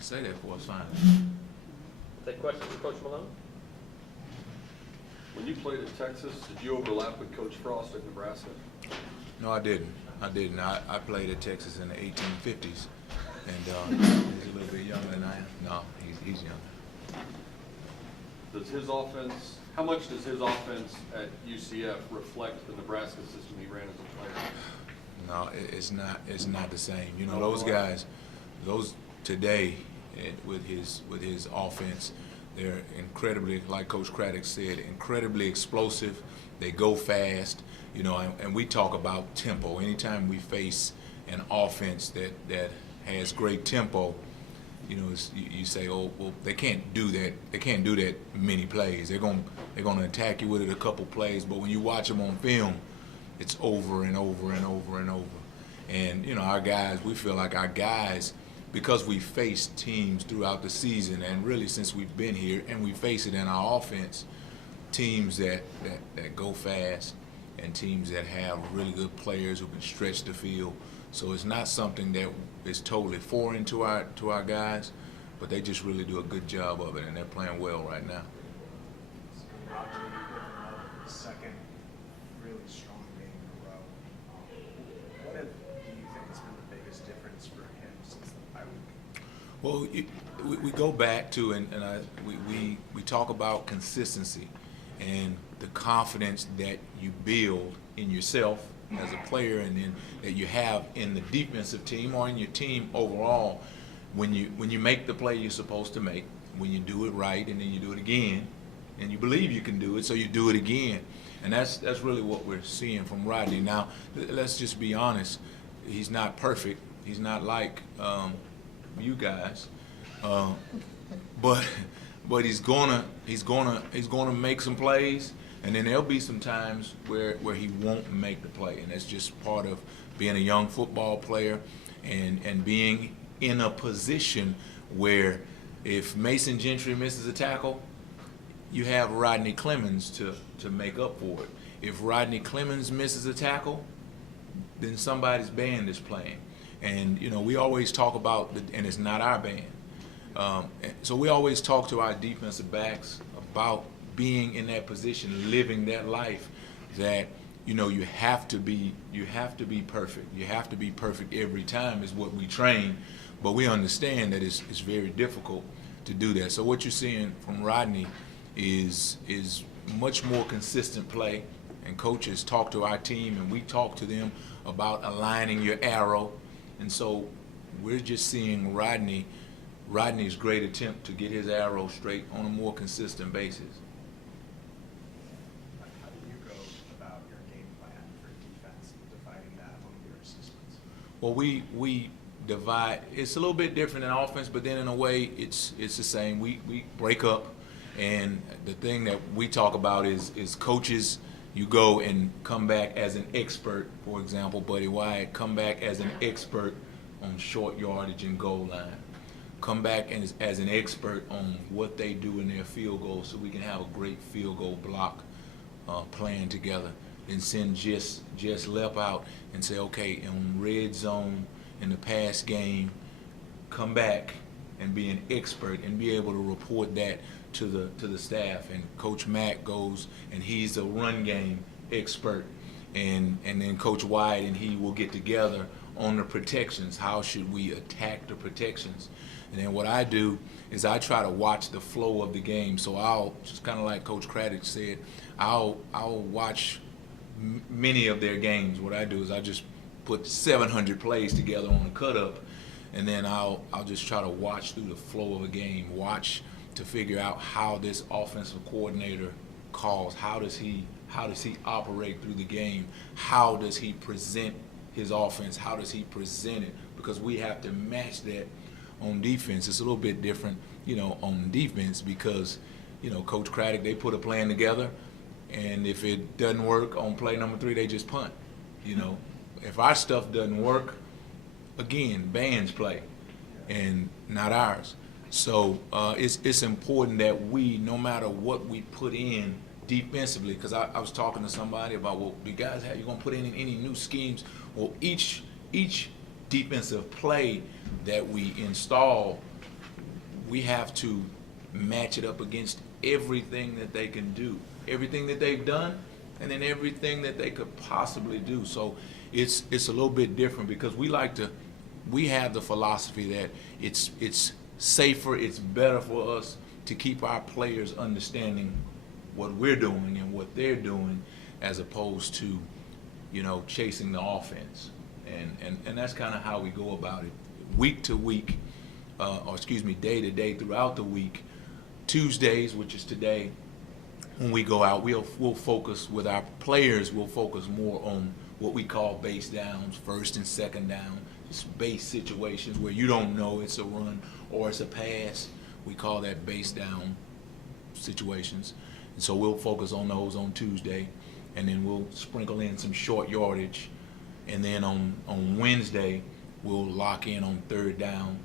say that for us finally. Take questions for Coach Malone. When you played at Texas, did you overlap with Coach Frost at Nebraska? No, I didn't. I played at Texas in the 1850s, and he's a little bit younger than I am. No, he's younger. Does his offense, how much does his offense at UCF reflect the Nebraska system he ran as a player? No, it's not the same. You know, those guys, those today with his offense, they're incredibly, like Coach Craddock said, incredibly explosive. They go fast, you know, and we talk about tempo. Anytime we face an offense that has great tempo, you know, you say, oh, well, they can't do that. They can't do that many plays. They're gonna attack you with it a couple plays, but when you watch them on film, it's over and over and over and over. And you know, our guys, we feel like our guys, because we faced teams throughout the season and really since we've been here, and we face it in our offense, teams that go fast and teams that have really good players who can stretch the field. So it's not something that is totally foreign to our guys, but they just really do a good job of it, and they're playing well right now. Second really strong game in a row. What do you think has been the biggest difference for him since the bye week? Well, we go back to, and we talk about consistency and the confidence that you build in yourself as a player, and then that you have in the defensive team or in your team overall. When you make the play you're supposed to make, when you do it right, and then you do it again, and you believe you can do it, so you do it again. And that's really what we're seeing from Rodney. Now, let's just be honest. He's not perfect. He's not like you guys, but he's gonna make some plays, and then there'll be some times where he won't make the play, and that's just part of being a young football player and being in a position where if Mason Gentry misses a tackle, you have Rodney Clemens to make up for it. If Rodney Clemens misses a tackle, then somebody's band is playing. And, you know, we always talk about, and it's not our band. So we always talk to our defensive backs about being in that position, living that life that, you know, you have to be perfect. You have to be perfect every time is what we train, but we understand that it's very difficult to do that. So what you're seeing from Rodney is much more consistent play, and coaches talk to our team and we talk to them about aligning your arrow, and so we're just seeing Rodney's great attempt to get his arrow straight on a more consistent basis. How do you go about your game plan for defense and dividing that among your assistants? Well, we divide. It's a little bit different in offense, but then in a way it's the same. We break up, and the thing that we talk about is coaches, you go and come back as an expert. For example, Buddy Wyatt, come back as an expert on short yardage and goal line. Come back as an expert on what they do in their field goals, so we can have a great field goal block plan together. And send Jess Lepp out and say, okay, in red zone in the pass game, come back and be an expert and be able to report that to the staff. And Coach Mack goes and he's a run game expert, and then Coach Wyatt and he will get together on the protections. How should we attack the protections? And then what I do is I try to watch the flow of the game. So I'll, just kind of like Coach Craddock said, I'll watch many of their games. What I do is I just put 700 plays together on a cut-up, and then I'll just try to watch through the flow of a game, watch to figure out how this offensive coordinator calls, how does he operate through the game, how does he present his offense, how does he present it, because we have to match that on defense. It's a little bit different, you know, on defense because, you know, Coach Craddock, they put a plan together, and if it doesn't work on play number 3, they just punt. You know, if our stuff doesn't work, again, bands play, and not ours. So it's important that we, no matter what we put in defensively, because I was talking to somebody about, well, you guys have, you gonna put in any new schemes? Well, each defensive play that we install, we have to match it up against everything that they can do, everything that they've done, and then everything that they could possibly do. So it's a little bit different because we have the philosophy that it's safer, it's better for us to keep our players understanding what we're doing and what they're doing as opposed to, chasing the offense. And that's kind of how we go about it. Week to week, day to day throughout the week. Tuesdays, which is today, when we go out, we'll focus with our players, we'll focus more on what we call base downs, first and second down, just base situations where you don't know it's a run or it's a pass. We call that base down situations. And so we'll focus on those on Tuesday, and then we'll sprinkle in some short yardage. And then on Wednesday, we'll lock in on third down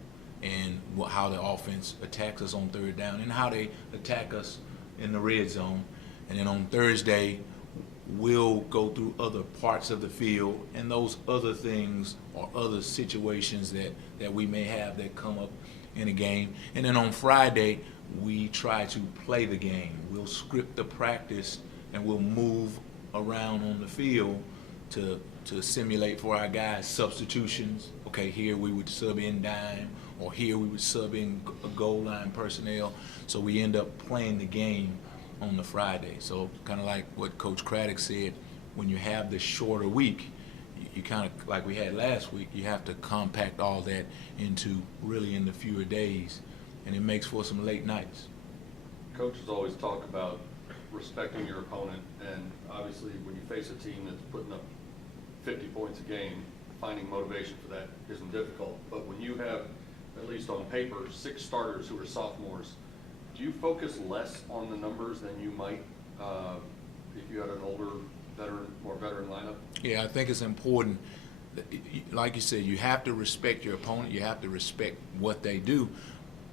and how the offense attacks us on third down and how they attack us in the red zone. And then on Thursday, we'll go through other parts of the field and those other things or other situations that we may have that come up in a game. And then on Friday, we try to play the game. We'll script the practice and we'll move around on the field to simulate for our guys substitutions. Okay, here we would sub in dime, or here we would sub in a goal line personnel. So we end up playing the game on the Friday. So kind of like what Coach Craddock said, when you have the shorter week, you kind of, like we had last week, you have to compact all that into fewer days, and it makes for some late nights. Coaches always talk about respecting your opponent, and obviously when you face a team that's putting up 50 points a game, finding motivation for that isn't difficult. But when you have, at least on paper, 6 starters who are sophomores, do you focus less on the numbers than you might if you had an older, more veteran lineup? Yeah, I think it's important. Like you said, you have to respect your opponent. You have to respect what they do.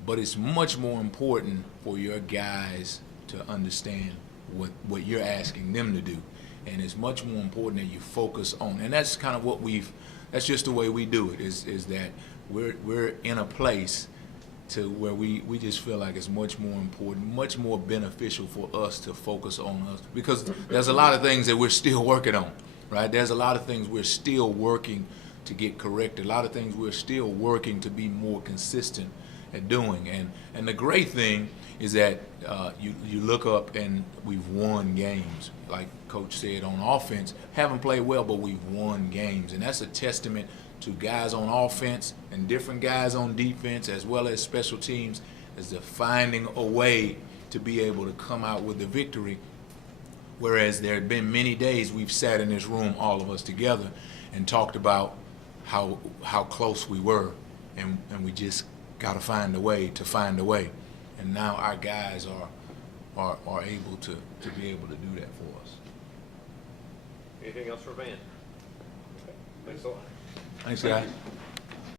But it's much more important for your guys to understand what you're asking them to do. And it's much more important that you focus on. And that's kind of that's just the way we do it, is that we're in a place to where we just feel like it's much more important, much more beneficial for us to focus on us, because there's a lot of things that we're still working on, right? There's a lot of things we're still working to get corrected, a lot of things we're still working to be more consistent at doing. And the great thing is that you look up and we've won games. Like Coach said, on offense, haven't played well, but we've won games. And that's a testament to guys on offense and different guys on defense, as well as special teams, as they're finding a way to be able to come out with the victory. Whereas there have been many days we've sat in this room, all of us together, and talked about how close we were, and we just got to find a way to find a way. And now our guys are able to be able to do that for us. Anything else for Van? Okay. Thanks a lot. Thanks, guys.